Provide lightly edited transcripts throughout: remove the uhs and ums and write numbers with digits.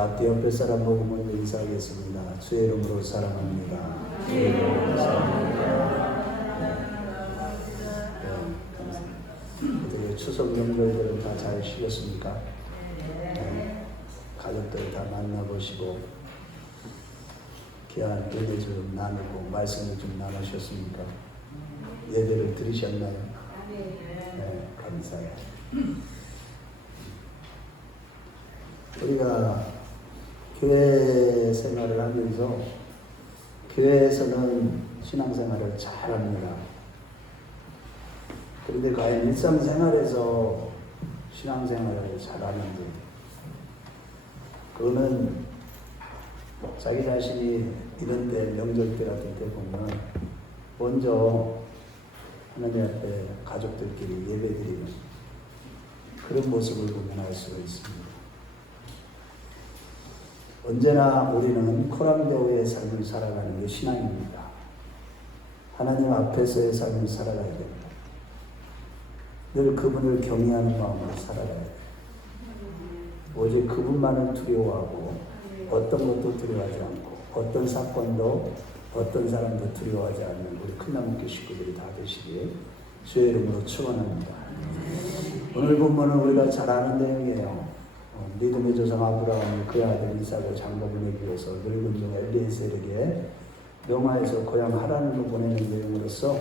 앞뒤 옆에 사람 보고 먼저 인사하겠습니다. 주의 이름으로 사랑합니다. 주의 이름으로 사랑합니다. 어떻게 추석 명절들은 다 잘 쉬었습니까? 가족들 다 만나보시고 귀한 은혜 좀 나누고 말씀을 좀 나누셨습니까? 예배를 들으셨나요? 네, 감사해요. 우리가 교회 생활을 하면서 교회에서는 신앙생활을 잘합니다. 그런데 과연 일상생활에서 신앙생활을 잘하는지, 그거는 자기 자신이 이런 때 명절 때 같은 때 보면 먼저 하나님 앞에 가족들끼리 예배드리는 그런 모습을 보면 알 수가 있습니다. 언제나 우리는 코람데오의 삶을 살아가는 게 신앙입니다. 하나님 앞에서의 삶을 살아가야 됩니다. 늘 그분을 경외하는 마음으로 살아가야 됩니다. 오직 그분만을 두려워하고 어떤 것도 두려워하지 않고 어떤 사건도 어떤 사람도 두려워하지 않는 우리 큰나무교 식구들이 다 되시길 주의 이름으로 축원합니다. 오늘 본문은 우리가 잘 아는 내용이에요. 믿음의 조상 아브라함이 그의 아들 이삭을 장가보내기 위해서 늙은 종 엘리에셀에게 명하에서 고향 하란으로 보내는 내용으로서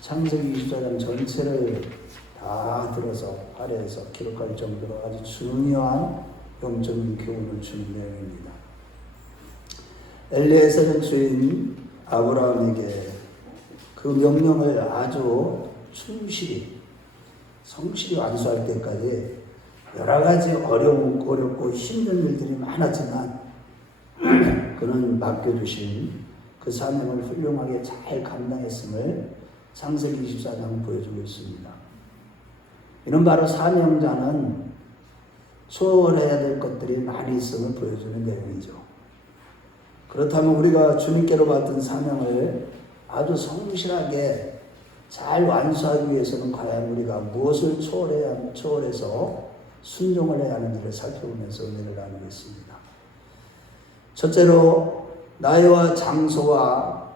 창세기 24장 전체를 다 들어서 발해서 기록할 정도로 아주 중요한 영적인 교훈을 주는 내용입니다. 엘리에셀은 주인 아브라함에게 그 명령을 아주 충실히 성실히 완수할 때까지 여러 가지 어렵고 힘든 일들이 많았지만 그는 맡겨주신 그 사명을 훌륭하게 잘 감당했음을 창세기 24장은 보여주고 있습니다. 이는 바로 사명자는 소홀해야 될 것들이 많이 있음을 보여주는 내용이죠. 그렇다면 우리가 주님께로 받은 사명을 아주 성실하게 잘 완수하기 위해서는 과연 우리가 무엇을 초월해서 순종을 해야 하는지를 살펴보면서 은혜를 나누겠습니다. 첫째로 나이와 장소와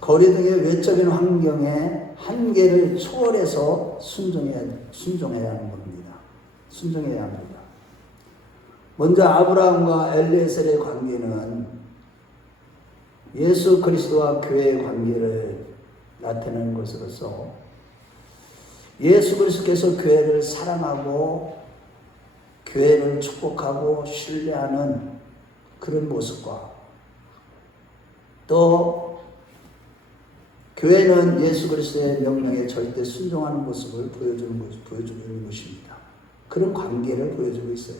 거리 등의 외적인 환경의 한계를 초월해서 순종해야 하는 겁니다. 순종해야 합니다. 먼저 아브라함과 엘리에셀의 관계는 예수 그리스도와 교회의 관계를 나타내는 것으로서 예수 그리스도께서 교회를 사랑하고 교회를 축복하고 신뢰하는 그런 모습과 또 교회는 예수 그리스도의 명령에 절대 순종하는 모습을 보여주는 것입니다. 그런 관계를 보여주고 있어요.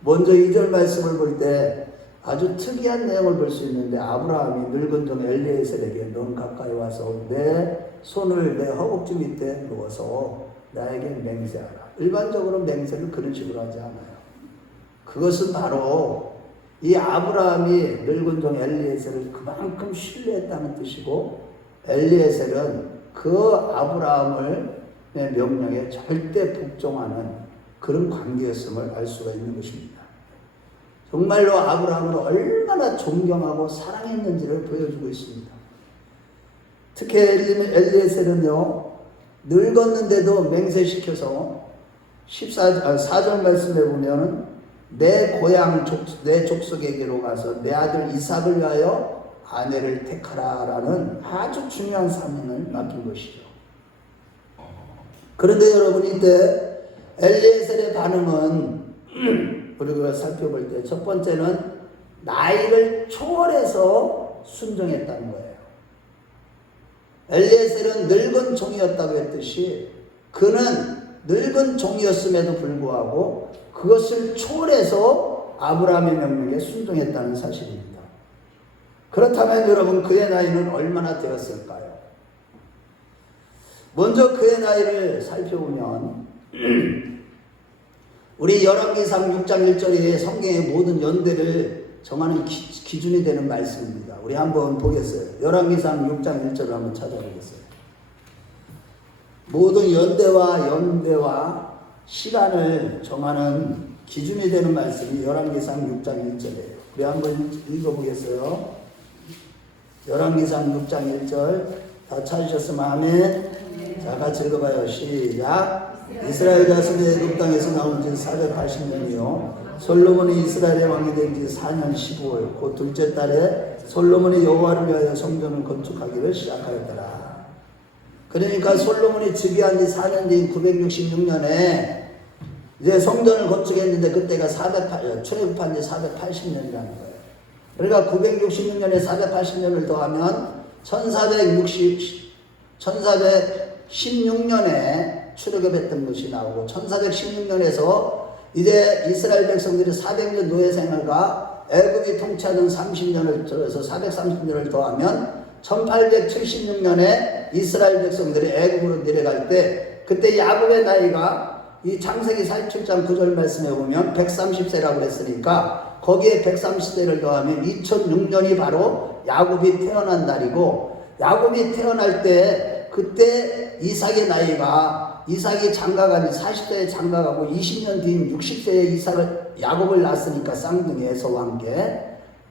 먼저 2절 말씀을 볼 때 아주 특이한 내용을 볼 수 있는데 아브라함이 늙은 종 엘리에셀에게 넌 가까이 와서 내 손을 내 허벅지 밑에 놓아서 나에게 맹세하라. 일반적으로 맹세를 그런 식으로 하지 않아요. 그것은 바로 이 아브라함이 늙은 종 엘리에셀을 그만큼 신뢰했다는 뜻이고 엘리에셀은 그 아브라함을 명령에 절대 복종하는 그런 관계였음을 알 수가 있는 것입니다. 정말로 아브라함을 얼마나 존경하고 사랑했는지를 보여주고 있습니다. 특히 엘리에셀은요, 늙었는데도 맹세시켜서 4절 말씀에 보면 내 고향 내 족속에게로 가서 내 아들 이삭을 위하여 아내를 택하라라는 아주 중요한 사명을 맡긴 것이죠. 그런데 여러분 이때 엘리에셀의 반응은 우리가 살펴볼 때 첫 번째는 나이를 초월해서 순종했다는 거예요. 엘리에셀은 늙은 종이었다고 했듯이 그는 늙은 종이었음에도 불구하고 그것을 초월해서 아브라함의 명령에 순종했다는 사실입니다. 그렇다면 여러분 그의 나이는 얼마나 되었을까요? 먼저 그의 나이를 살펴보면 우리 열왕기상 6장 1절에 성경의 모든 연대를 정하는 기준이 되는 말씀입니다. 우리 한번 보겠어요. 열왕기상 6장 1절을 한번 찾아보겠어요. 모든 연대와 시간을 정하는 기준이 되는 말씀이 열왕기상 6장 1절이에요. 우리 한번 읽어보겠어요. 열왕기상 6장 1절 다 찾으셨으면 아멘. 자, 같이 읽어봐요. 시작. 이스라엘 자손이 애굽 땅에서 나온 지 480년이요 솔로몬이 이스라엘의 왕이 된 지 4년 15월 곧 둘째 달에 솔로몬이 여호와를 위하여 성전을 건축하기를 시작하였더라. 그러니까 솔로몬이 즉위한 지 4년 뒤인 966년에 이제 성전을 건축했는데 그때가 출애굽한 지 480년이라는 거예요. 그러니까 966년에 480년을 더하면 1416년에 출애굽했던 것이 나오고 1416년에서 이제 이스라엘 백성들이 400년 노예 생활과 애굽이 통치하던 30년을 들어서 430년을 더하면 1876년에 이스라엘 백성들이 애굽으로 내려갈 때 그때 야곱의 나이가 이 창세기 47장 9절 말씀에 보면 130세라고 했으니까 거기에 130세를 더하면 2006년이 바로 야곱이 태어난 날이고 야곱이 태어날 때 그때 이삭의 나이가 이삭이 장가가니 40세에 장가가고 20년 뒤인 60세에 야곱을 낳았으니까 쌍둥이 에서와 함께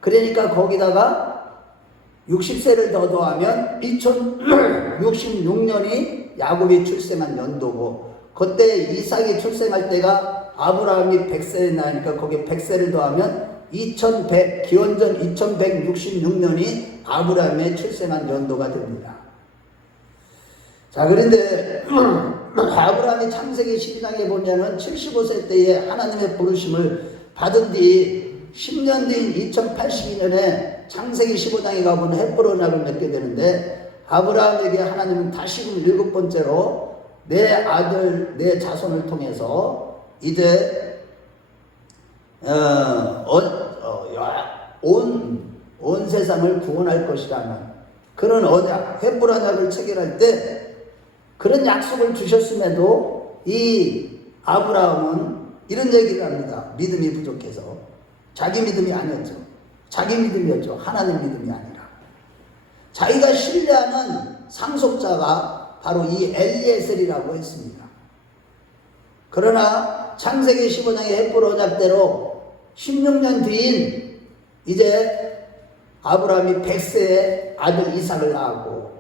그러니까 거기다가 60세를 더 더하면 2066년이 야곱이 출생한 연도고 그때 이삭이 출생할 때가 아브라함이 100세에 나니까 거기에 100세를 더하면 2100 기원전 2166년이 아브라함의 출생한 연도가 됩니다. 자, 그런데 아브라함이 창세기 12장에 보면은 75세 때에 하나님의 부르심을 받은 뒤 10년 뒤인 2082년에 창세기 15장에 가보면 헷보로 낙을 맺게 되는데 아브라함에게 하나님은 다시금 7번째로 내 아들, 내 자손을 통해서 이제 온 세상을 구원할 것이라는 그런 언약, 헷보로 낙을 체결할 때 그런 약속을 주셨음에도 이 아브라함은 이런 얘기를 합니다. 믿음이 부족해서. 자기 믿음이 아니었죠. 자기 믿음이었죠. 하나님 믿음이 아니라. 자기가 신뢰하는 상속자가 바로 이 엘리에셀이라고 했습니다. 그러나 창세기 15장의 헷보로 언약대로 16년 뒤인 이제 아브라함이 100세에 아들 이삭을 낳았고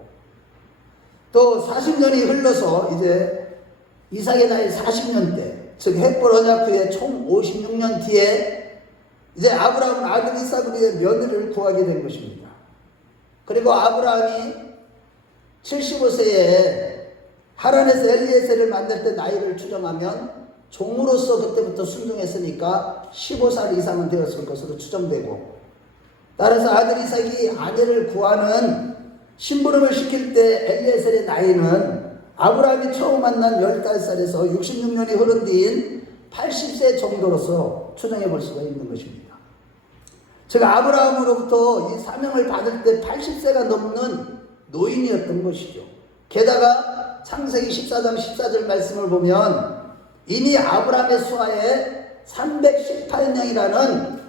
또 40년이 흘러서 이제 이삭의 나이 40년 때, 즉 헷보로 언약 후에 총 56년 뒤에 이제 아브라함은 아들 이삭을 위해 며느리를 구하게 된 것입니다. 그리고 아브라함이 75세에 하란에서 엘리에셀을 만날 때 나이를 추정하면 종으로서 그때부터 순종했으니까 15살 이상은 되었을 것으로 추정되고 따라서 아들 이삭이 아내를 구하는 심부름을 시킬 때 엘리에셀의 나이는 아브라함이 처음 만난 15살에서 66년이 흐른 뒤인 80세 정도로서 추정해 볼 수가 있는 것입니다. 즉 아브라함으로부터 이 사명을 받을 때 80세가 넘는 노인이었던 것이죠. 게다가 창세기 14장 14절 말씀을 보면 이미 아브라함의 수하에 318명이라는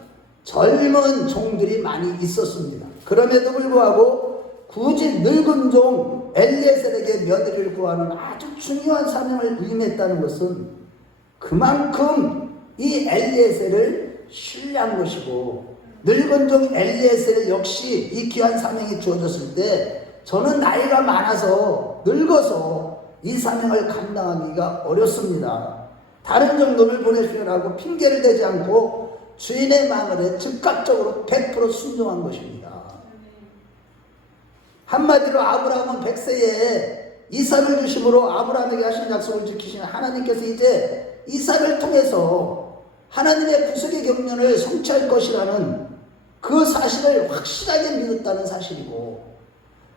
젊은 종들이 많이 있었습니다. 그럼에도 불구하고 굳이 늙은 종 엘리에셀에게 며느리를 구하는 아주 중요한 사명을 임했다는 것은 그만큼 이 엘리에셀을 신뢰한 것이고 늙은 종 엘리에셀 역시 이 귀한 사명이 주어졌을 때 저는 나이가 많아서 늙어서 이 사명을 감당하기가 어렵습니다. 다른 정도를 보내주라고 핑계를 대지 않고 주인의 마음에 즉각적으로 100% 순종한 것입니다. 한마디로 아브라함은 100세에 이삭을 주심으로 아브라함에게 하신 약속을 지키시는 하나님께서 이제 이삭을 통해서 하나님의 구속의 경륜을 성취할 것이라는 그 사실을 확실하게 믿었다는 사실이고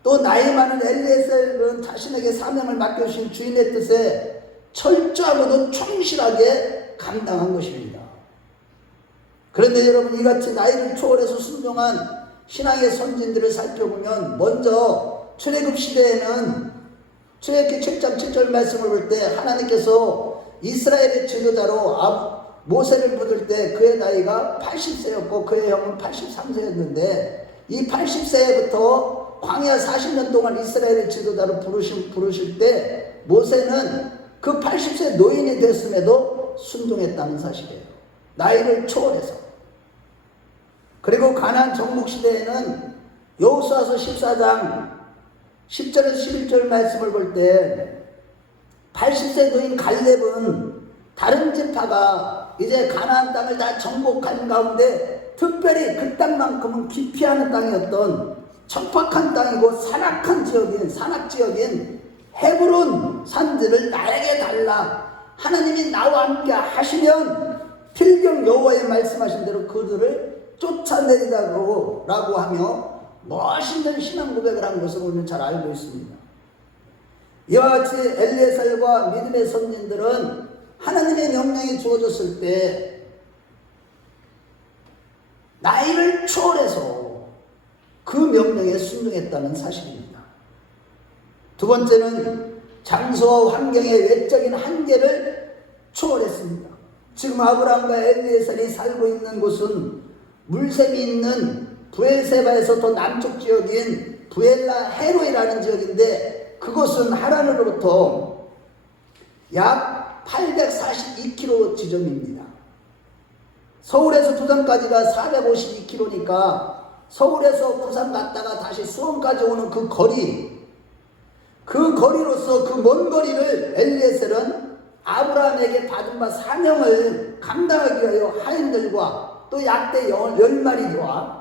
또 나이 많은 엘리에셀은 자신에게 사명을 맡겨주신 주인의 뜻에 철저하고도 충실하게 감당한 것입니다. 그런데 여러분 이같이 나이를 초월해서 순종한 신앙의 선진들을 살펴보면 먼저 출애굽 시대에는 출애굽기 7장 7절 말씀을 볼 때 하나님께서 이스라엘의 지도자로 모세를 부를 때 그의 나이가 80세였고 그의 형은 83세였는데 이 80세부터 광야 40년 동안 이스라엘의 지도자로 부르실 때 모세는 그 80세 노인이 됐음에도 순종했다는 사실이에요. 나이를 초월해서. 그리고 가나안 정복 시대에는 여호수아서 14장 10절에서 11절 말씀을 볼 때 80세 노인 갈렙은 다른 지파가 이제 가나안 땅을 다 정복한 가운데 특별히 그 땅만큼은 기피하는 땅이었던 척박한 땅이고 산악지역인 헤브론 산지를 나에게 달라. 하나님이 나와 함께 하시면 필경 여호와의 말씀하신 대로 그들을 쫓아내리라고 하며 멋있는 신앙 고백을 한 것을 우리는 잘 알고 있습니다. 이와 같이 엘리에셀과 믿음의 선진들은 하나님의 명령이 주어졌을 때 나이를 초월해서 그 명령에 순종했다는 사실입니다. 두 번째는 장소와 환경의 외적인 한계를 초월했습니다. 지금 아브라함과 엘리에셀이 살고 있는 곳은 물샘이 있는 부엘세바에서 더 남쪽 지역인 부엘라 헤로이라는 지역인데 그곳은 하란으로부터 약 842km 지점입니다. 서울에서 부산까지가 452km니까 서울에서 부산 갔다가 다시 수원까지 오는 그 거리로서 그 먼 거리를 엘리에셀은 아브라함에게 받은 바 사명을 감당하기 위하여 하인들과 또 약대 10마리와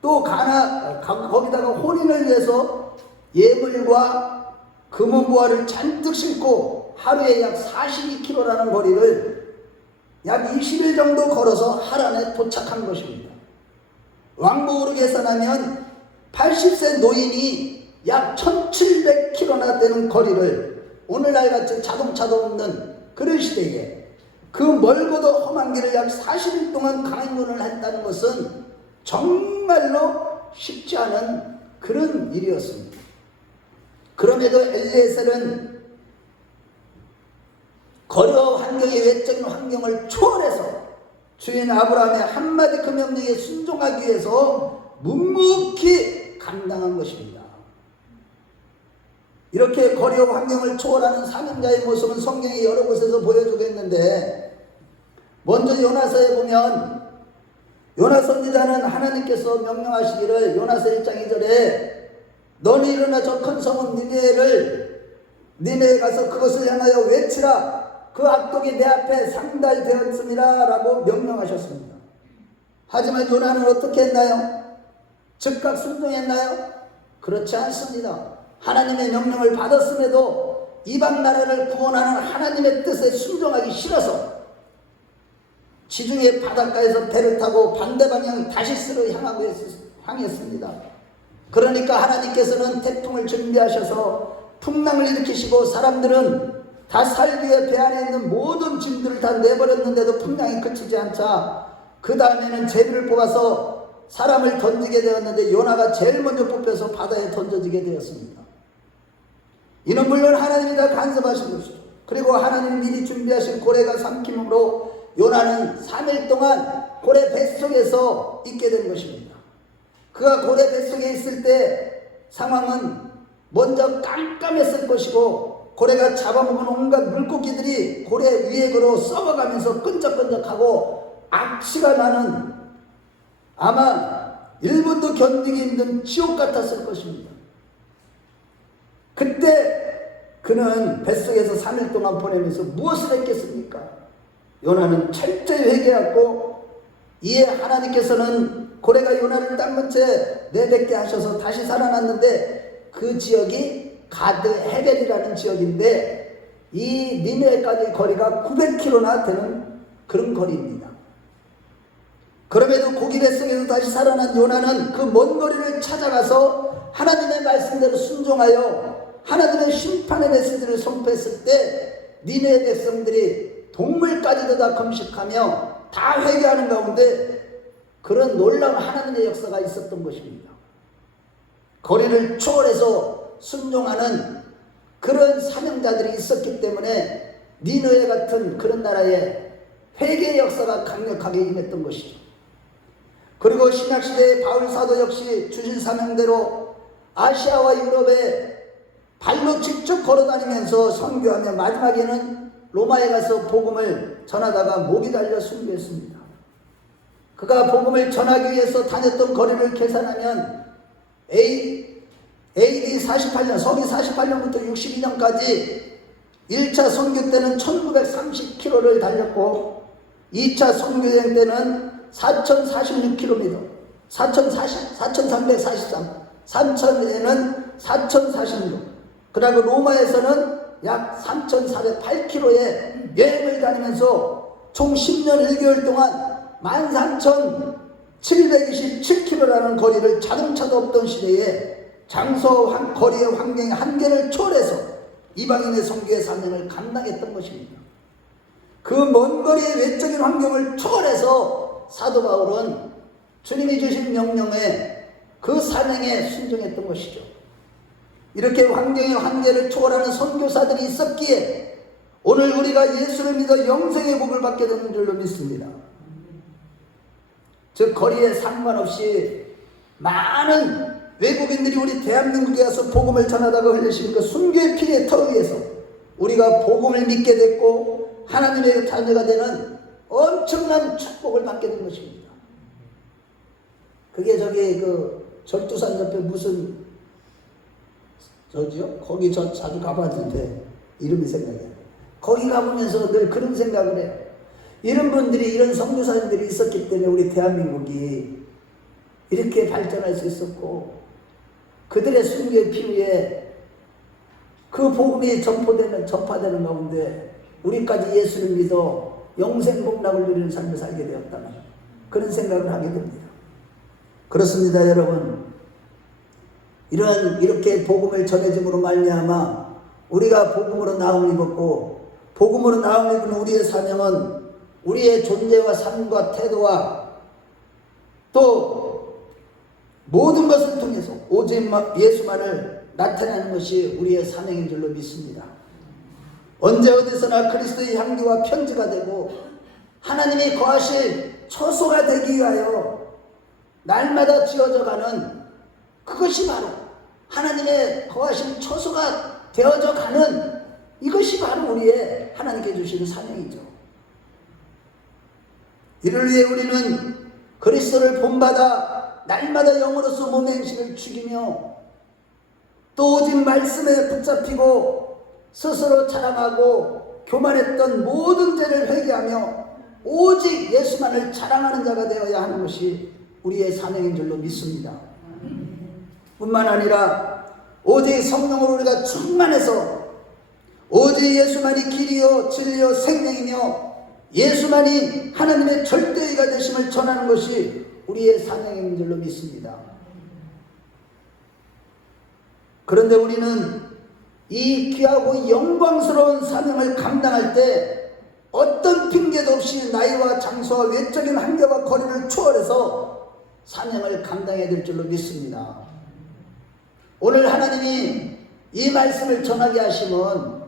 또 거기다가 혼인을 위해서 예물과 금은보화를 잔뜩 싣고 하루에 약 42km라는 거리를 약 20일 정도 걸어서 하란에 도착한 것입니다. 왕복으로 계산하면 80세 노인이 약 1700km나 되는 거리를 오늘날 같이 자동차도 없는 그런 시대에 그 멀고도 험한 길을 약 40일 동안 강행군을 했다는 것은 정말로 쉽지 않은 그런 일이었습니다. 그럼에도 엘리에셀은 거리와 환경의 외적인 환경을 초월해서 주인 아브라함의 한마디 그 명령에 순종하기 위해서 묵묵히 감당한 것입니다. 이렇게 거리와 환경을 초월하는 사명자의 모습은 성경이 여러 곳에서 보여주고 있는데 먼저 요나서에 보면 요나 선지자는 하나님께서 명령하시기를 요나서 1장 2절에 너는 일어나 저 큰 성읍 니네에 가서 그것을 향하여 외치라. 그 악독이 내 앞에 상달되었습니다 라고 명령하셨습니다. 하지만 요나는 어떻게 했나요? 즉각 순종했나요? 그렇지 않습니다. 하나님의 명령을 받았음에도 이방 나라를 구원하는 하나님의 뜻에 순종하기 싫어서 지중해 바닷가에서 배를 타고 반대 방향 다시스로 향했습니다. 그러니까 하나님께서는 태풍을 준비하셔서 풍랑을 일으키시고 사람들은 다 살기 위해 배 안에 있는 모든 짐들을 다 내버렸는데도 풍랑이 그치지 않자 그 다음에는 제비를 뽑아서 사람을 던지게 되었는데 요나가 제일 먼저 뽑혀서 바다에 던져지게 되었습니다. 이는 물론 하나님이 다 간섭하신 것이죠. 그리고 하나님이 미리 준비하신 고래가 삼킴으로 요나는 3일 동안 고래 뱃속에서 있게 된 것입니다. 그가 고래 뱃속에 있을 때 상황은 먼저 깜깜했을 것이고 고래가 잡아먹은 온갖 물고기들이 고래 위에 걸어 썩어가면서 끈적끈적하고 악취가 나는 아마 1분도 견디기 힘든 지옥 같았을 것입니다. 그때 그는 뱃속에서 3일 동안 보내면서 무엇을 했겠습니까? 요나는 철저히 회개하고 이에 하나님께서는 고래가 요나를 땀은 채 내뱉게 하셔서 다시 살아났는데 그 지역이 가드 헤벨이라는 지역인데 이 니느웨까지 거리가 900km나 되는 그런 거리입니다. 그럼에도 고기 뱃속에서 다시 살아난 요나는 그 먼 거리를 찾아가서 하나님의 말씀대로 순종하여 하나님의 심판의 메시지를 선포했을 때 니느웨 백성들이 동물까지도 다 금식하며 다 회개하는 가운데 그런 놀라운 하나님의 역사가 있었던 것입니다. 거리를 초월해서 순종하는 그런 사명자들이 있었기 때문에 니느웨 같은 그런 나라에 회개의 역사가 강력하게 임했던 것이죠. 그리고 신약시대의 바울 사도 역시 주신 사명대로 아시아와 유럽에 발로 직접 걸어다니면서 선교하며 마지막에는 로마에 가서 복음을 전하다가 목이 달려 순교했습니다. 그가 복음을 전하기 위해서 다녔던 거리를 계산하면 AD 48년, 서기 48년부터 62년까지 1차 선교 때는 1930km를 달렸고 2차 선교여행 때는 4046km, 4343, 3천에는 4046, 그리고 로마에서는 약 3408km의 여행을 다니면서 총 10년 1개월 동안 13,727km라는 거리를 자동차도 없던 시대에 장소와 거리의 환경의 한계를 초월해서 이방인의 선교의 사명을 감당했던 것입니다. 그 먼 거리의 외적인 환경을 초월해서 사도 바울은 주님이 주신 명령에 그 사명에 순종했던 것이죠. 이렇게 환경의 한계를 초월하는 선교사들이 있었기에 오늘 우리가 예수를 믿어 영생의 복을 받게 되는 줄로 믿습니다. 즉 거리에 상관없이 많은 외국인들이 우리 대한민국에 와서 복음을 전하다가 흘리신 그 순교의 피의 터 위에서 우리가 복음을 믿게 됐고 하나님의 자녀가 되는 엄청난 축복을 받게 된 것입니다. 그게 저기 그 절두산 옆에 무슨 저지요? 거기 저 자주 가봤는데 이름이 생각이 안 나요. 거기 가보면서 늘 그런 생각을 해요. 이런 분들이, 이런 선교사님들이 있었기 때문에 우리 대한민국이 이렇게 발전할 수 있었고 그들의 순교의 피부에 그 복음이 전파되는 가운데 우리까지 예수를 믿어 영생 복락을 누리는 삶을 살게 되었다면 그런 생각을 하게 됩니다. 그렇습니다, 여러분. 이렇게 복음을 전해짐으로 말미암아 우리가 복음으로 나음을 입었고 복음으로 나음을 입은 우리의 사명은 우리의 존재와 삶과 태도와 또 모든 것을 통해서 오직 예수만을 나타내는 것이 우리의 사명인 줄로 믿습니다. 언제 어디서나 그리스도의 향기와 편지가 되고 하나님이 거하실 처소가 되기 위하여 날마다 지어져가는 그것이 바로 하나님의 거하실 처소가 되어져 가는 이것이 바로 우리의 하나님께 주시는 사명이죠. 이를 위해 우리는 그리스도를 본받아 날마다 영으로서 몸의 행실을 죽이며 또 오직 말씀에 붙잡히고 스스로 자랑하고 교만했던 모든 죄를 회개하며 오직 예수만을 자랑하는 자가 되어야 하는 것이 우리의 사명인 줄로 믿습니다. 뿐만 아니라 오직 성령으로 우리가 충만해서 오직 예수만이 길이요 진리요 생명이며 예수만이 하나님의 절대의가 되심을 전하는 것이 우리의 사명인 줄로 믿습니다. 그런데 우리는 이 귀하고 영광스러운 사명을 감당할 때 어떤 핑계도 없이 나이와 장소와 외적인 한계와 거리를 초월해서 사명을 감당해야 될 줄로 믿습니다. 오늘 하나님이 이 말씀을 전하게 하시면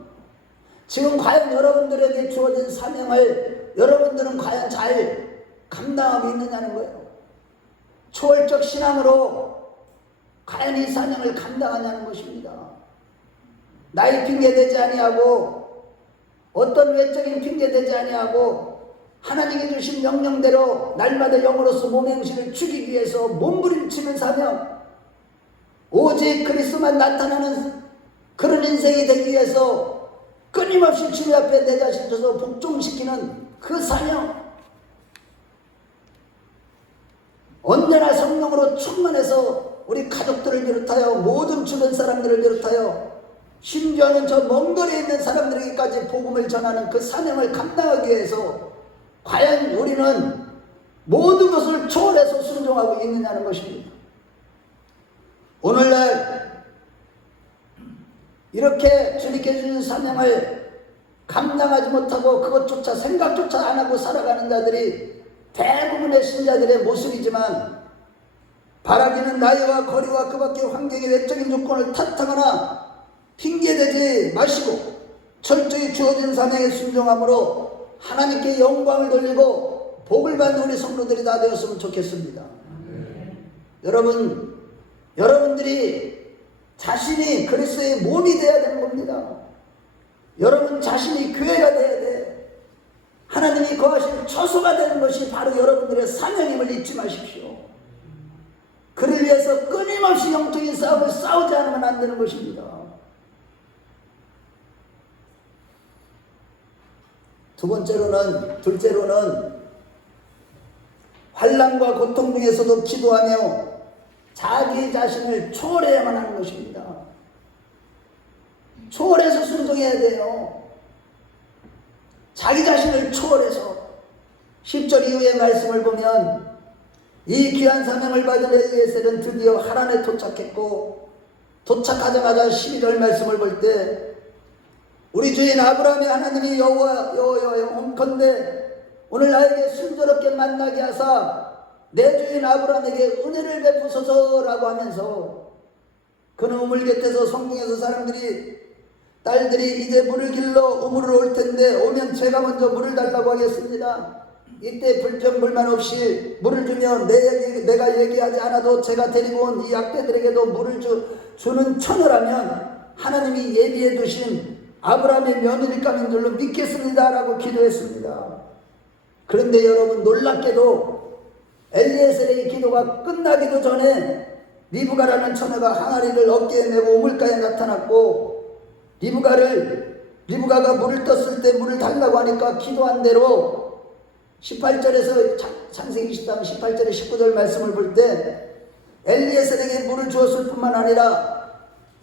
지금 과연 여러분들에게 주어진 사명을 여러분들은 과연 잘 감당하고 있느냐는 거예요. 초월적 신앙으로 과연 이 사명을 감당하냐는 것입니다. 나이 핑계대지 아니하고 어떤 외적인 핑계대지 아니하고 하나님이 주신 명령대로 날마다 영으로서 몸의 행실을 죽이기 위해서 몸부림치는 사명, 오직 그리스도만 나타나는 그런 인생이 되기 위해서 끊임없이 주님 앞에 내 자신을 줘서 복종시키는 그 사명, 언제나 성령으로 충만해서 우리 가족들을 비롯하여 모든 주변 사람들을 비롯하여 심지어는 저 먼 거리에 있는 사람들에게까지 복음을 전하는 그 사명을 감당하기 위해서 과연 우리는 모든 것을 초월해서 순종하고 있느냐는 것입니다. 오늘날 이렇게 주님께 주신 사명을 감당하지 못하고 그것조차 생각조차 안 하고 살아가는 자들이 대부분의 신자들의 모습이지만 바라기는 나이와 거리와 그 밖의 환경의 외적인 조건을 탓하거나 핑계대지 마시고 철저히 주어진 사명에 순종함으로 하나님께 영광을 돌리고 복을 받는 우리 성도들이 다 되었으면 좋겠습니다. 여러분들이 자신이 그리스도의 몸이 되어야 되는 겁니다. 여러분 자신이 교회가 되어야 돼. 하나님이 거하신 처소가 되는 것이 바로 여러분들의 사명임을 잊지 마십시오. 그를 위해서 끊임없이 영적인 싸움을 싸우지 않으면 안 되는 것입니다. 둘째로는 환난과 고통 중에서도 기도하며 자기 자신을 초월해야만 하는 것입니다. 초월해서 순종해야 돼요. 자기 자신을 초월해서 10절 이후의 말씀을 보면 이 귀한 사명을 받은 엘리에셀은 드디어 하란에 도착했고, 도착하자마자 12절 말씀을 볼 때 우리 주인 아브라함이 하나님이 여호와여 온컨대 오늘 나에게 순조롭게 만나게 하사 내 주인 아브라함에게 은혜를 베푸소서라고 하면서 그는 우물 곁에서 성중에서 사람들이 딸들이 이제 물을 길러 우물을 올 텐데 오면 제가 먼저 물을 달라고 하겠습니다. 이때 불평불만 없이 물을 주며 내가 얘기하지 않아도 제가 데리고 온 이 약대들에게도 물을 주는 처녀라면 하나님이 예비해 두신 아브라함의 며느리감인 줄로 믿겠습니다 라고 기도했습니다. 그런데 여러분, 놀랍게도 엘리에셀의 기도가 끝나기도 전에 리브가라는 처녀가 항아리를 어깨에 메고 우물가에 나타났고, 리브가가 물을 떴을 때 물을 달라고 하니까 기도한 대로 18절에서 창세기 23, 18절에 19절 말씀을 볼 때 엘리에셀에게 물을 주었을 뿐만 아니라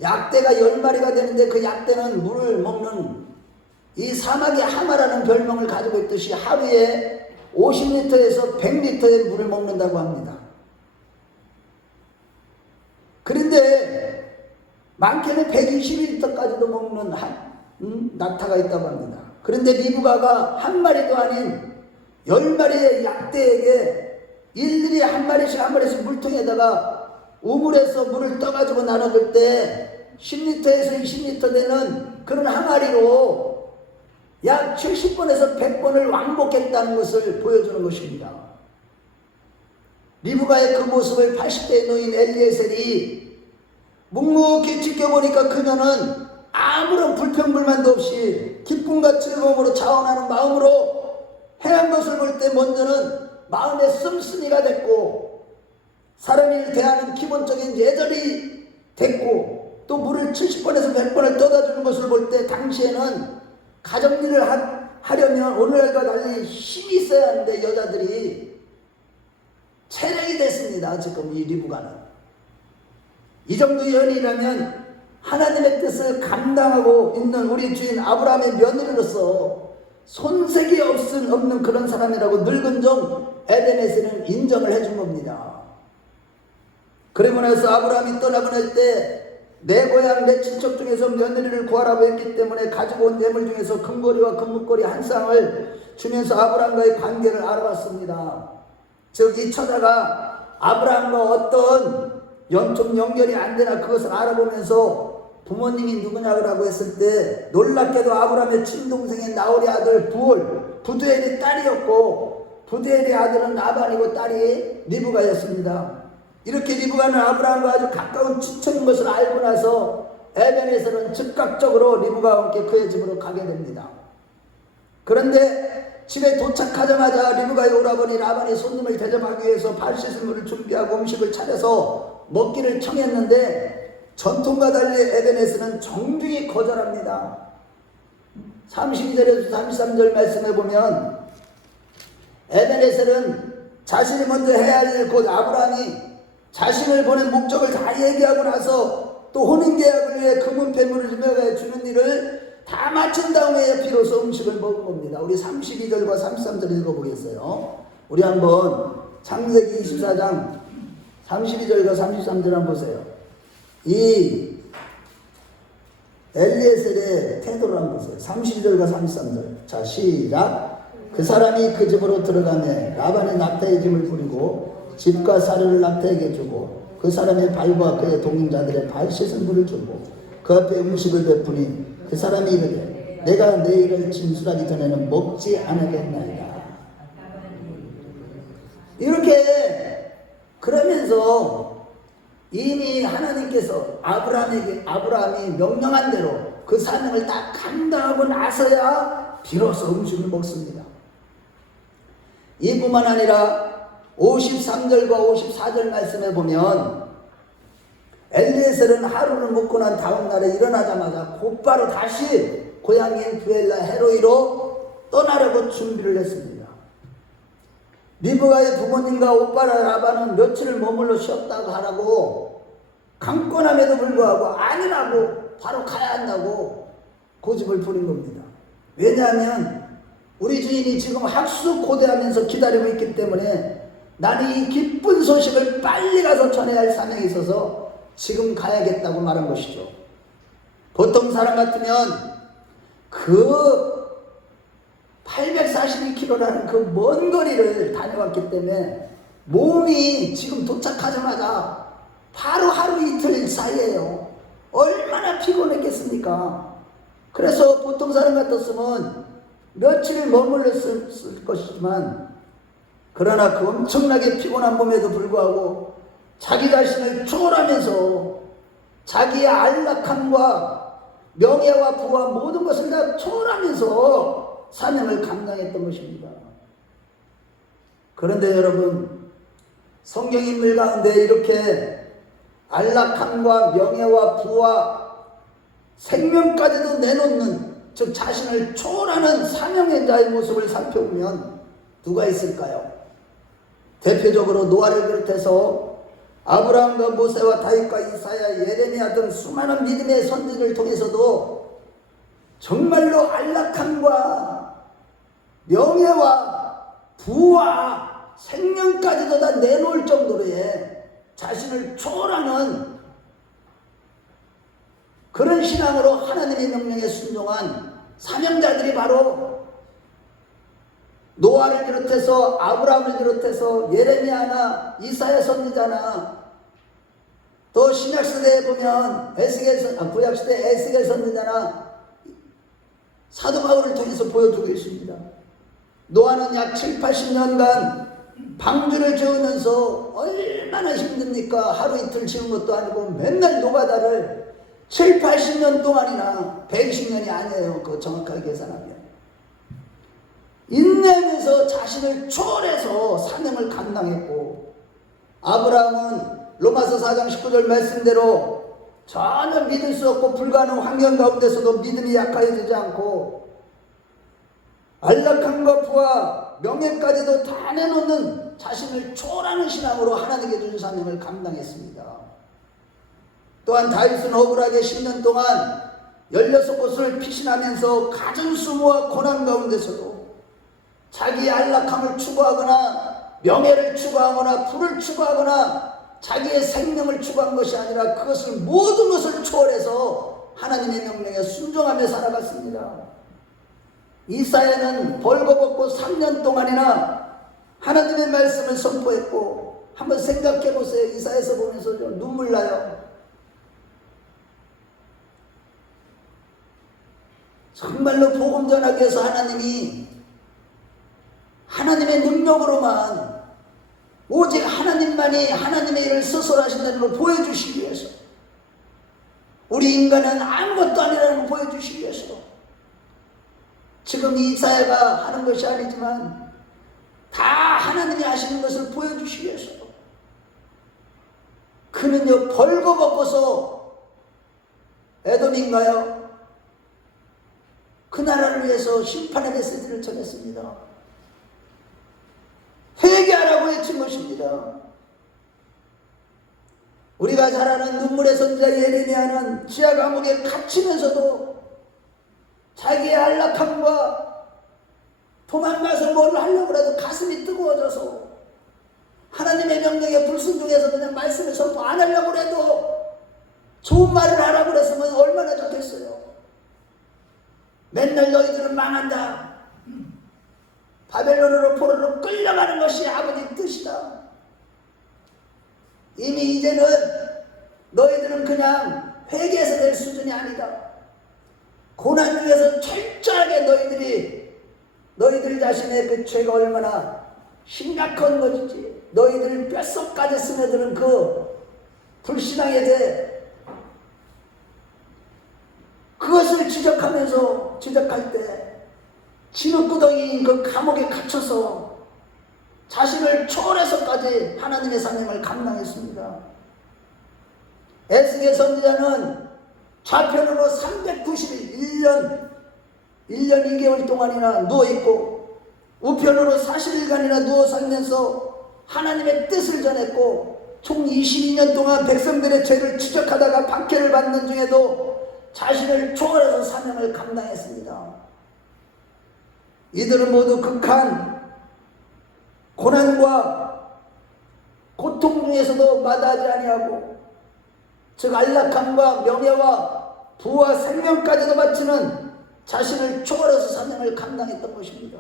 약대가 10마리가 되는데 그 약대는 물을 먹는 이 사막의 하마라는 별명을 가지고 있듯이 하루에 50리터에서 100리터의 물을 먹는다고 합니다. 그런데 많게는 121리터까지도 먹는 낙타가 있다고 합니다. 그런데 리브가가 한 마리도 아닌 10마리의 약대에게 일일이 한 마리씩 물통에다가 우물에서 물을 떠가지고 나눠줄 때 10리터에서 20리터 되는 그런 항아리로 약 70번에서 100번을 왕복했다는 것을 보여주는 것입니다. 리브가의 그 모습을 80대의 노인 엘리에셀이 묵묵히 지켜보니까 그녀는 아무런 불평불만도 없이 기쁨과 즐거움으로 자원하는 마음으로 행한 것을 볼 때 먼저는 마음의 씀씀이가 됐고, 사람을 대하는 기본적인 예절이 됐고, 또 물을 70번에서 100번을 떠다 주는 것을 볼 때 당시에는 가정일을 하려면 오늘과 달리 힘이 있어야 하는데 여자들이 체력이 됐습니다. 지금 이 리브가는 이 정도 연이라면 하나님의 뜻을 감당하고 있는 우리 주인 아브라함의 며느리로서 손색이 없는 그런 사람이라고 늙은 종 에벤에서는 인정을 해준 겁니다. 그러고 나서 아브라함이 떠나고 날 때 내 고향 내 친척 중에서 며느리를 구하라고 했기 때문에 가지고 온 예물 중에서 금고리와 금목걸이 한 쌍을 주면서 아브라함과의 관계를 알아봤습니다. 즉 이 처자가 아브라함과 어떤 연통 연결이 안 되나 그것을 알아보면서 부모님이 누구냐고 했을 때 놀랍게도 아브라함의 친동생인 나홀의 아들 부두엘이 딸이었고, 부두엘의 아들은 라반이고 딸이 리브가였습니다. 이렇게 리브가는 아브라함과 아주 가까운 친척인 것을 알고 나서 에벤에서는 즉각적으로 리브가와 함께 그의 집으로 가게 됩니다. 그런데 집에 도착하자마자 리브가의 오라버니 라반이 손님을 대접하기 위해서 발 씻을 물을 준비하고 음식을 차려서 먹기를 청했는데 전통과 달리 에벤에서는 정중히 거절합니다. 32절에서 33절 말씀해 보면 에벤에서는 자신이 먼저 해야 할 일, 곧 아브라함이 자신을 보낸 목적을 다 얘기하고 나서 또 혼인계약을 위해 금은 폐물을 유명하게 주는 일을 다 마친 다음에 비로소 음식을 먹은 겁니다. 우리 32절과 33절 읽어보겠어요. 우리 한번 창세기 24장 32절과 33절 한번 보세요. 이 엘리에셀의 태도를 한번 보세요. 32절과 33절. 자, 시작. 그 사람이 그 집으로 들어가매 라반의 낙타의 짐을 부리고 집과 사료를 낙타에게 주고 그 사람의 발과 그의 동행자들의 발 씻은 물을 주고 그 앞에 음식을 베푸니 그 사람이 이르되 내가 내일을 진술하기 전에는 먹지 않으겠나이다. 이렇게 그러면서 이미 하나님께서 아브라함이 명령한 대로 그 사명을 다 감당하고 나서야 비로소 음식을 먹습니다. 이뿐만 아니라 53절과 54절 말씀에 보면 엘리에셀은 하루를 묵고 난 다음 날에 일어나자마자 곧바로 다시 고향인 부엘라 헤로이로 떠나려고 준비를 했습니다. 리브가의 부모님과 오빠라 라반은 며칠을 머물러 쉬었다고 하라고 강권함에도 불구하고 아니라고 바로 가야 한다고 고집을 부린 겁니다. 왜냐하면 우리 주인이 지금 학수고대하면서 기다리고 있기 때문에 나는 이 기쁜 소식을 빨리 가서 전해야 할 사명이 있어서 지금 가야겠다고 말한 것이죠. 보통 사람 같으면 그 842km라는 그 먼 거리를 다녀왔기 때문에 몸이 지금 도착하자마자 바로 하루 이틀 사이에요. 얼마나 피곤했겠습니까? 그래서 보통 사람 같았으면 며칠을 머물렀을 것이지만 그러나 그 엄청나게 피곤한 몸에도 불구하고 자기 자신을 초월하면서 자기의 안락함과 명예와 부와 모든 것을 다 초월하면서 사명을 감당했던 것입니다. 그런데 여러분, 성경 인물 가운데 이렇게 안락함과 명예와 부와 생명까지도 내놓는, 즉 자신을 초월하는 사명의 자의 모습을 살펴보면 누가 있을까요? 대표적으로 노아를 비롯해서 아브라함과 모세와 다윗과 이사야, 예레미야 등 수많은 믿음의 선지를 통해서도 정말로 안락함과 명예와 부와 생명까지도 다 내놓을 정도로의 자신을 초월하는 그런 신앙으로 하나님의 명령에 순종한 사명자들이 바로 노아를 비롯해서 아브라함을 비롯해서 예레미야나 이사야 선지자나 또 신약시대에 보면 구약시대 에스겔 선지자나 사도 바울을 통해서 보여주고 있습니다. 노아는 약 7, 80년간 방주를 지으면서 얼마나 힘듭니까? 하루 이틀 지은 것도 아니고 맨날 노가다를 7, 80년 동안이나 120년이 아니에요. 그거 정확하게 계산하면. 인내하면서 자신을 초월해서 사명을 감당했고, 아브라함은 로마서 4장 19절 말씀대로 전혀 믿을 수 없고 불가능한 환경 가운데서도 믿음이 약해지지 않고 안락함과 부와 명예까지도 다 내놓는 자신을 초월하는 신앙으로 하나님께 준 사명을 감당했습니다. 또한 다윗은 억울하게 10년 동안 16곳을 피신하면서 갖은 수모와 고난 가운데서도 자기의 안락함을 추구하거나 명예를 추구하거나 부를 추구하거나 자기의 생명을 추구한 것이 아니라 그것을 모든 것을 초월해서 하나님의 명령에 순종하며 살아갔습니다. 이사야는 벌거벗고 3년 동안이나 하나님의 말씀을 선포했고, 한번 생각해 보세요. 이사야서 보면서 좀 눈물 나요. 정말로 복음 전하기 위해서 하나님이 하나님의 능력으로만, 오직 하나님만이 하나님의 일을 스스로 하신다는 걸 보여주시기 위해서, 우리 인간은 아무것도 아니라는 걸 보여주시기 위해서, 지금 이사야가 하는 것이 아니지만 다 하나님이 하시는 것을 보여주시기 위해서, 그는요 벌거벗고서 에돔인가요? 그 나라를 위해서 심판의 메시지를 전했습니다. 회개하라고 외친 것입니다. 우리가 잘 아는 눈물의 선지자 예레미야는 지하 감옥에 갇히면서도 자기의 안락함과 도망가서 뭘 하려고 해도 가슴이 뜨거워져서 하나님의 명령에 불순종해서 그냥 말씀을 선포 안 하려고 해도 좋은 말을 하라고 그랬으면 얼마나 좋겠어요. 맨날 너희들은 망한다, 바벨론으로 포로로 끌려가는 것이 아버지 뜻이다, 이미 이제는 너희들은 그냥 회개해서 될 수준이 아니다, 고난 중에서 철저하게 너희들 자신의 그 죄가 얼마나 심각한 것인지, 너희들 뼛속까지 스며드는 그 불신앙에 대해 그것을 지적할 때 진흙구덩이인 그 감옥에 갇혀서 자신을 초월해서까지 하나님의 사명을 감당했습니다. 에스겔 선지자는 좌편으로 391년 1년 2개월 동안이나 누워있고 우편으로 40일간이나 누워 살면서 하나님의 뜻을 전했고 총 22년 동안 백성들의 죄를 추적하다가 박해를 받는 중에도 자신을 초월해서 사명을 감당했습니다. 이들은 모두 극한 고난과 고통 중에서도 마다하지 아니하고 즉 안락함과 명예와 부와 생명까지도 바치는 자신을 초월해서 사명을 감당했던 것입니다.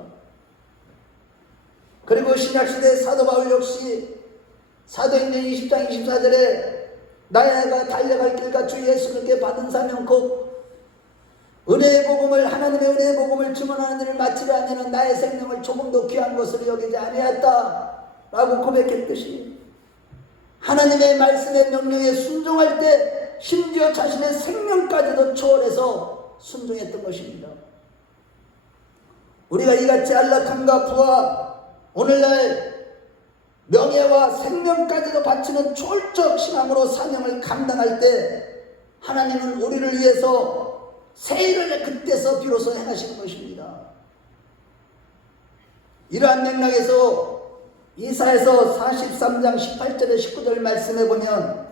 그리고 신약시대 사도 바울 역시 사도행전 20장 24절에 나야가 달려갈 길과 주 예수님께 받은 사명 곧 은혜의 복음을 하나님의 은혜의 복음을 증언하는 일을 마치지 아니하는 나의 생명을 조금도 귀한 것으로 여기지 아니하였다 라고 고백했듯이 하나님의 말씀의 명령에 순종할 때 심지어 자신의 생명까지도 초월해서 순종했던 것입니다. 우리가 이같이 안락함과 부와 오늘날 명예와 생명까지도 바치는 초월적 신앙으로 사명을 감당할 때 하나님은 우리를 위해서 새 일을 그때서 비로소 행하시는 것입니다. 이러한 맥락에서 이사야서 43장 18절에 19절 말씀해 보면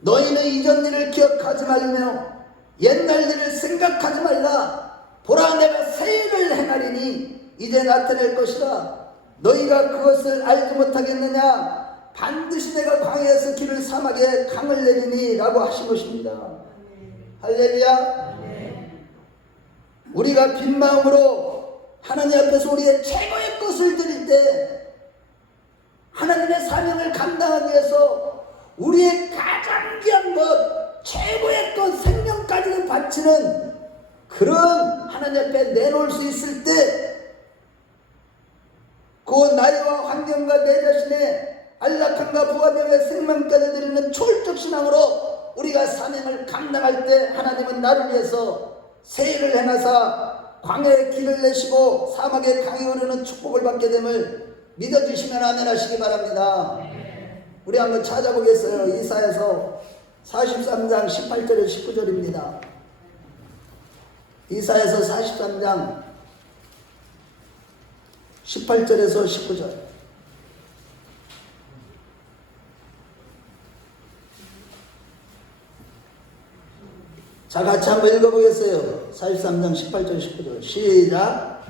너희는 이전 일을 기억하지 말며 옛날 일을 생각하지 말라. 보라 내가 새 일을 행하리니 이제 나타낼 것이라. 너희가 그것을 알지 못하겠느냐. 반드시 내가 광야에서 길을 사막에 강을 내리니 라고 하신 것입니다. 할렐루야. 우리가 빈 마음으로 하나님 앞에서 우리의 최고의 것을 드릴 때 하나님의 사명을 감당하기 위해서 우리의 가장 귀한 것, 최고의 것, 생명까지를 바치는 그런 하나님 앞에 내놓을 수 있을 때 그 나이와 환경과 내 자신의 안락함과 부와 명예 생명까지 드리는 초월적 신앙으로 우리가 사명을 감당할 때 하나님은 나를 위해서 새 일을 행하사 광야에 길을 내시고 사막에 강이 흐르는 축복을 받게 됨을 믿어주시면 아멘 하시기 바랍니다. 우리 한번 찾아보겠어요. 이사야서 43장 18절에 19절입니다. 이사야서 43장 18절에서 19절. 자, 같이 한번 읽어보겠어요. 43장 18절 19절 시작.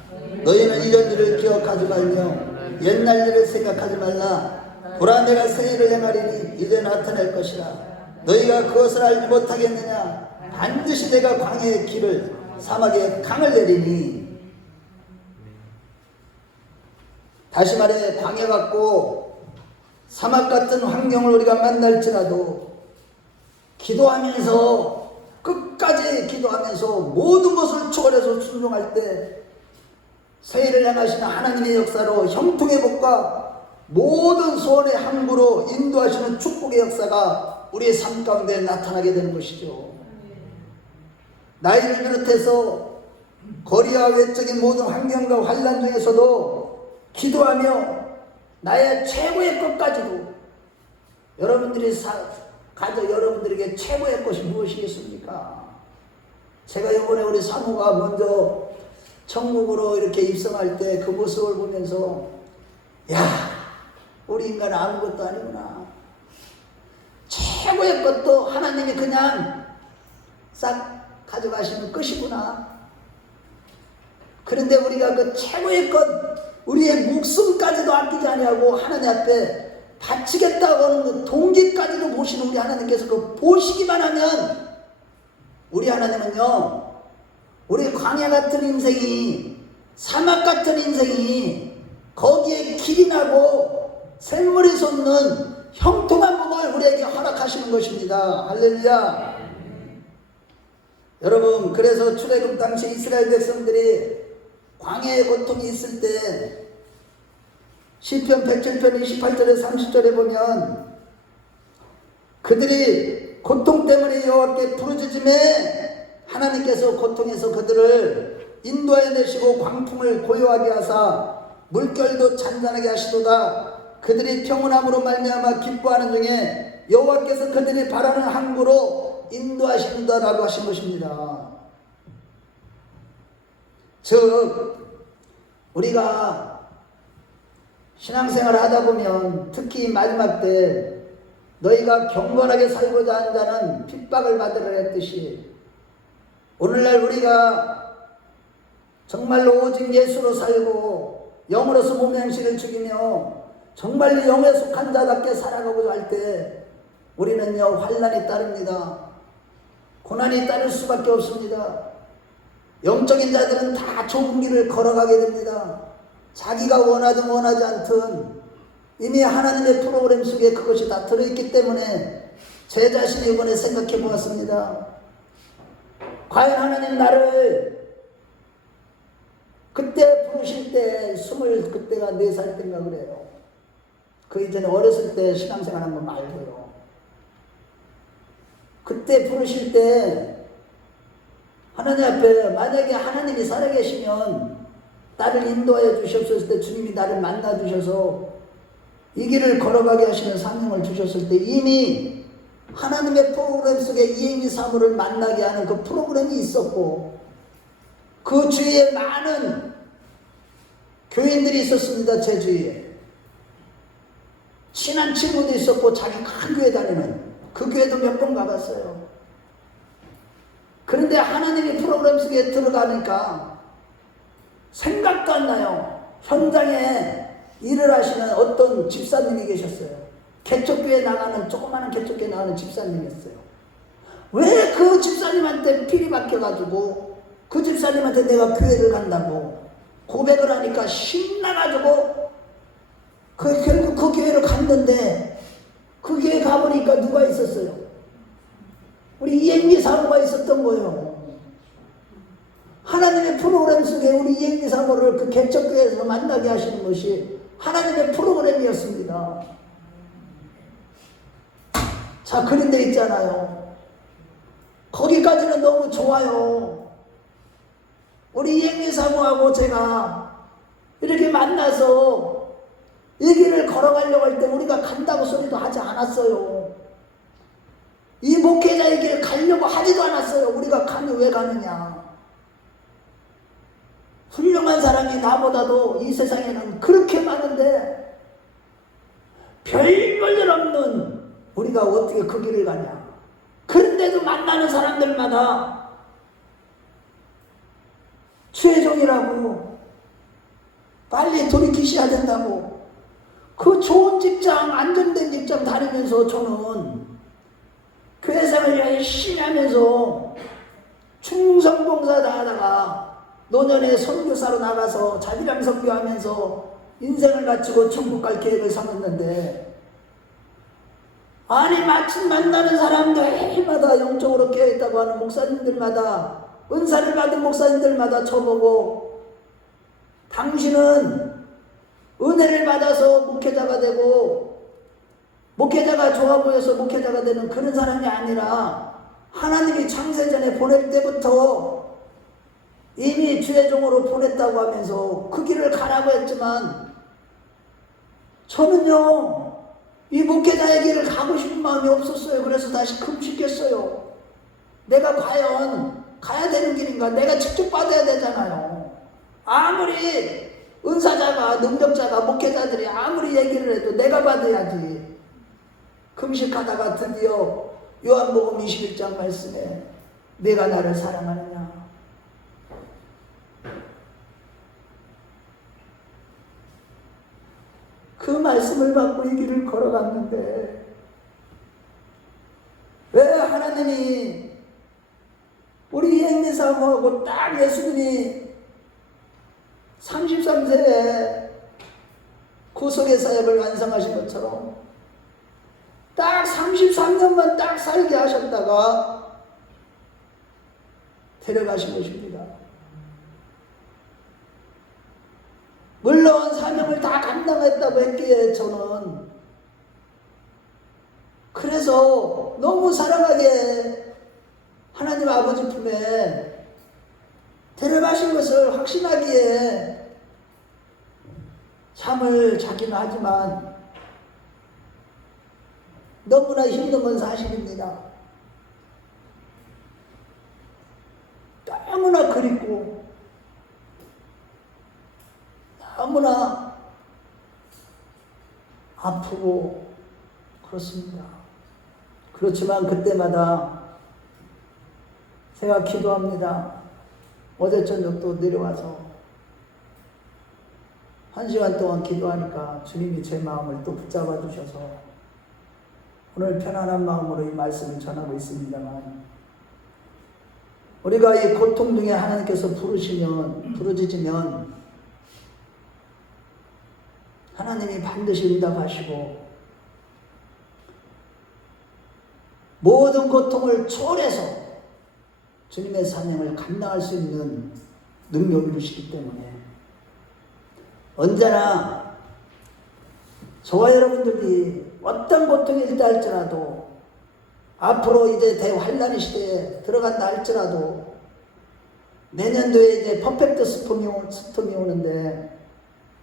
너희는 이전 일을 기억하지 말며 옛날 일을 생각하지 말라. 보라 내가 새 일을 행하리니 이제 나타낼 것이라. 너희가 그것을 알지 못하겠느냐. 반드시 내가 광야의 길을 사막에 강을 내리니. 다시 말해 광야 같고 사막 같은 환경을 우리가 만날지라도 기도하면서 끝까지 기도하면서 모든 것을 초월해서 순종할 때 새 일을 행하시는 하나님의 역사로 형통의 복과 모든 소원의 항구로 인도하시는 축복의 역사가 우리의 삶 가운데 나타나게 되는 것이죠. 나이를 비롯해서 거리와 외적인 모든 환경과 환난 중에서도 기도하며 나의 최고의 것까지도 여러분들에게 최고의 것이 무엇이겠습니까? 제가 이번에 우리 사모가 먼저 천국으로 이렇게 입성할 때 그 모습을 보면서 야, 우리 인간은 아무것도 아니구나. 최고의 것도 하나님이 그냥 싹 가져가시는 것이구나. 그런데 우리가 그 최고의 것, 우리의 목숨까지도 아끼지 아니하고 하나님 앞에 바치겠다고 하는 그 동기까지도 보시는 우리 하나님께서 그 보시기만 하면 우리 하나님은요, 우리 광야 같은 인생이, 사막 같은 인생이 거기에 길이 나고 샘물이 솟는 형통한 복을 우리에게 허락하시는 것입니다. 할렐루야. 여러분, 그래서 출애굽 당시 이스라엘 백성들이 광야의 고통이 있을 때 시편 107편 28절에 30절에 보면 그들이 고통 때문에 여호와께 부르짖음에 하나님께서 고통에서 그들을 인도해 내시고 광풍을 고요하게 하사 물결도 잔잔하게 하시도다. 그들이 평온함으로 말미암아 기뻐하는 중에 여호와께서 그들이 바라는 항구로 인도하신다라고 하신 것입니다. 즉 우리가 신앙생활을 하다 보면 특히 마지막 때 너희가 경건하게 살고자 한 자는 핍박을 받으라 했듯이 오늘날 우리가 정말로 오직 예수로 살고 영으로서 몸의 행실을 죽이며 정말로 영에 속한 자답게 살아가고자 할 때 우리는요 환난이 따릅니다. 고난이 따를 수밖에 없습니다. 영적인 자들은 다 좁은 길을 걸어가게 됩니다. 자기가 원하든 원하지 않든 이미 하나님의 프로그램 속에 그것이 다 들어있기 때문에 제 자신이 이번에 생각해 보았습니다. 과연 하나님 나를 그때 부르실 때 그때가 4살 때인가 그래요. 그 이전에 어렸을 때 신앙생활 한 번 말고요. 그때 부르실 때 하나님 앞에 만약에 하나님이 살아계시면 나를 인도하여 주셨을 때 주님이 나를 만나 주셔서 이 길을 걸어가게 하시는 사명을 주셨을 때 이미 하나님의 프로그램 속에 이행이 사물을 만나게 하는 그 프로그램이 있었고 그 주위에 많은 교인들이 있었습니다. 제 주위에 친한 친구도 있었고 자기 큰 교회 다니는 그 교회도 몇 번 가봤어요. 그런데 하나님이 프로그램 속에 들어가니까 생각도 안 나요. 현장에 일을 하시는 어떤 집사님이 계셨어요. 개척교회 나가는 조그마한 개척교회 나가는 집사님이었어요. 왜 그 집사님한테 필이 박혀가지고 그 집사님한테 내가 교회를 간다고 고백을 하니까 신나가지고 결국 그 교회를 갔는데 그 교회 가보니까 누가 있었어요? 우리 이행기 사모가 있었던 거예요. 하나님의 프로그램 속에 우리 이행기 사모를 그 개척교회에서 만나게 하시는 것이 하나님의 프로그램이었습니다. 자, 그런 데 있잖아요. 거기까지는 너무 좋아요. 우리 이행기 사모하고 제가 이렇게 만나서 이 길을 걸어가려고 할 때 우리가 간다고 소리도 하지 않았어요. 이 목회자의 길을 가려고 하지도 않았어요. 우리가 가면 왜 가느냐. 훌륭한 사람이 나보다도 이 세상에는 그렇게 많은데 별볼일 없는 우리가 어떻게 그 길을 가냐. 그런데도 만나는 사람들마다 최종이라고 빨리 돌이키셔야 된다고 그 좋은 직장 안정된 직장 다니면서 저는 교회생활 열심히 하면서 충성봉사 다 하다가 노년에 선교사로 나가서 자비랑 선교하면서 인생을 마치고 천국 갈 계획을 삼았는데 아니 마침 만나는 사람들마다 영적으로 깨어있다고 하는 목사님들마다 은사를 받은 목사님들마다 저보고 당신은 은혜를 받아서 목회자가 되고 목회자가 좋아 보여서 목회자가 되는 그런 사람이 아니라 하나님이 창세전에 보낼 때부터 이미 주의 종으로 보냈다고 하면서 그 길을 가라고 했지만 저는요 이 목회자의 길을 가고 싶은 마음이 없었어요. 그래서 다시 금식했어요. 내가 과연 가야 되는 길인가? 내가 직접 받아야 되잖아요. 아무리 은사자가 능력자가 목회자들이 아무리 얘기를 해도 내가 받아야지. 금식하다가 드디어 요한복음 21장 말씀에 내가 나를 사랑하느냐. 그 말씀을 받고 이 길을 걸어갔는데 왜 하나님이 우리 이행리 사모하고 딱 예수님이 33세에 구속의 사역을 완성하신 것처럼 딱 33년만 딱 살게 하셨다가 데려가신 것입니다. 물론 사명을 다 감당했다고 했기에 저는 그래서 너무 사랑하게 하나님 아버지 품에 데려가신 것을 확신하기에 참을 자기는 하지만 너무나 힘든 건 사실입니다. 너무나 그립고 너무나 아프고 그렇습니다. 그렇지만 그때마다 제가 기도합니다. 어제 저녁도 내려와서 1시간 동안 기도하니까 주님이 제 마음을 또 붙잡아 주셔서 오늘 편안한 마음으로 이 말씀을 전하고 있습니다만, 우리가 이 고통 중에 하나님께서 부르짖으면 하나님이 반드시 응답하시고 모든 고통을 초월해서 주님의 사명을 감당할 수 있는 능력을 주시기 때문에 언제나 저와 여러분들이 어떤 고통이 있다 할지라도, 앞으로 이제 대환란 시대에 들어간다 할지라도, 내년도에 이제 퍼펙트 스톰이 오는데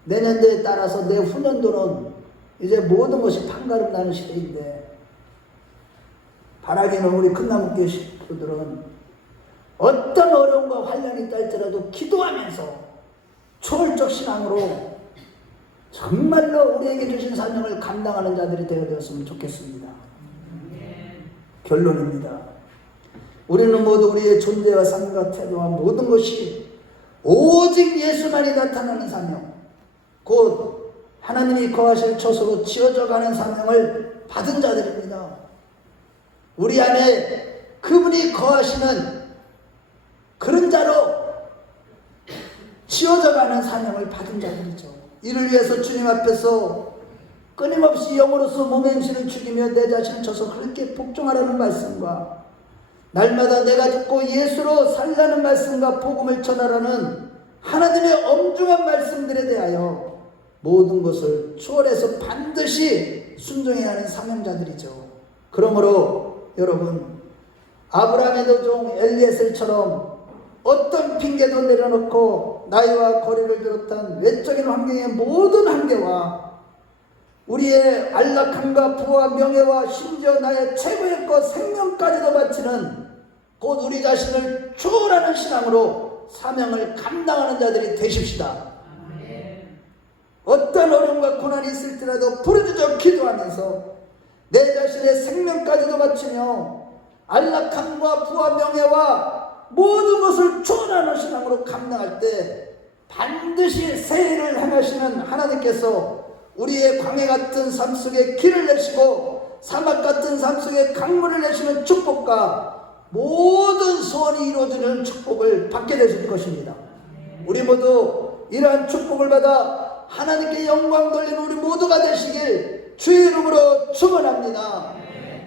내년도에 따라서 내후년도는 이제 모든 것이 판가름 나는 시대인데, 바라기는 우리 큰나무교회 식구들은 어떤 어려움과 환란이 있다 할지라도 기도하면서 초월적 신앙으로 정말로 우리에게 주신 사명을 감당하는 자들이 되었으면 좋겠습니다. 결론입니다. 우리는 모두 우리의 존재와 삶과 태도와 모든 것이 오직 예수만이 나타나는 사명, 곧 하나님이 거하실 처소로 지어져 가는 사명을 받은 자들입니다. 우리 안에 그분이 거하시는 그런 자로 지어져 가는 사명을 받은 자들이죠. 이를 위해서 주님 앞에서 끊임없이 영으로서 몸의 행실을 죽이며 내 자신을 쳐서 그렇게 복종하라는 말씀과, 날마다 내가 죽고 예수로 살라는 말씀과 복음을 전하라는 하나님의 엄중한 말씀들에 대하여 모든 것을 초월해서 반드시 순종해야 하는 사명자들이죠. 그러므로 여러분, 아브라함의 도종 엘리에셀처럼 어떤 핑계도 내려놓고 나이와 거리를 비롯한 외적인 환경의 모든 한계와 우리의 안락함과 부와 명예와 심지어 나의 최고의 것 생명까지도 바치는, 곧 우리 자신을 초월하는 신앙으로 사명을 감당하는 자들이 되십시다. 어떤 어려움과 고난이 있을지라도 부르짖어 기도하면서 내 자신의 생명까지도 바치며 안락함과 부와 명예와 모든 것을 초월하는 신앙으로 감당할 때 반드시 새해를 행하시는 하나님께서 우리의 광야 같은 삶 속에 길을 내시고 사막 같은 삶 속에 강물을 내시는 축복과 모든 소원이 이루어지는 축복을 받게 되실 것입니다. 우리 모두 이러한 축복을 받아 하나님께 영광 돌리는 우리 모두가 되시길 주의 이름으로 축원합니다.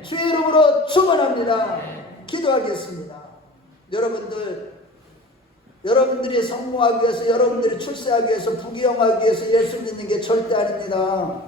주의 이름으로 축원합니다. 기도하겠습니다. 여러분들이 성공하기 위해서, 여러분들이 출세하기 위해서, 부귀영하기 위해서 예수 믿는 게 절대 아닙니다.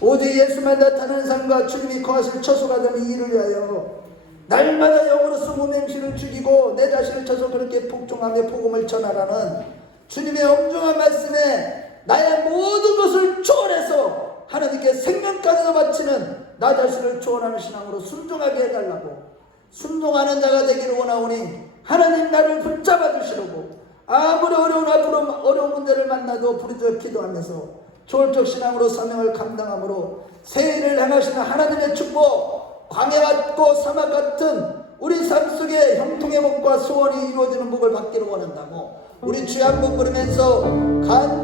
오직 예수만 나타나는 삶과 주님이 거하실 처소가 되는 일을 위하여 날마다 영으로서 몸의 행실을 죽이고 내 자신을 쳐서 그렇게 복종하며 복음을 전하라는 주님의 엄중한 말씀에 나의 모든 것을 초월해서 하나님께 생명까지도 바치는 나 자신을 초월하는 신앙으로 순종하게 해달라고, 순종하는 자가 되기를 원하오니 하나님 나를 붙잡아 주시려고, 아무리 어려운 문제를 만나도 부르짖어 기도하면서 초월적 신앙으로 사명을 감당함으로 새해를 행하시는 하나님의 축복, 광야 같고 사막 같은 우리 삶 속에 형통의 복과 소원이 이루어지는 복을 받기를 원한다고 우리 주여 한번 부르면서 간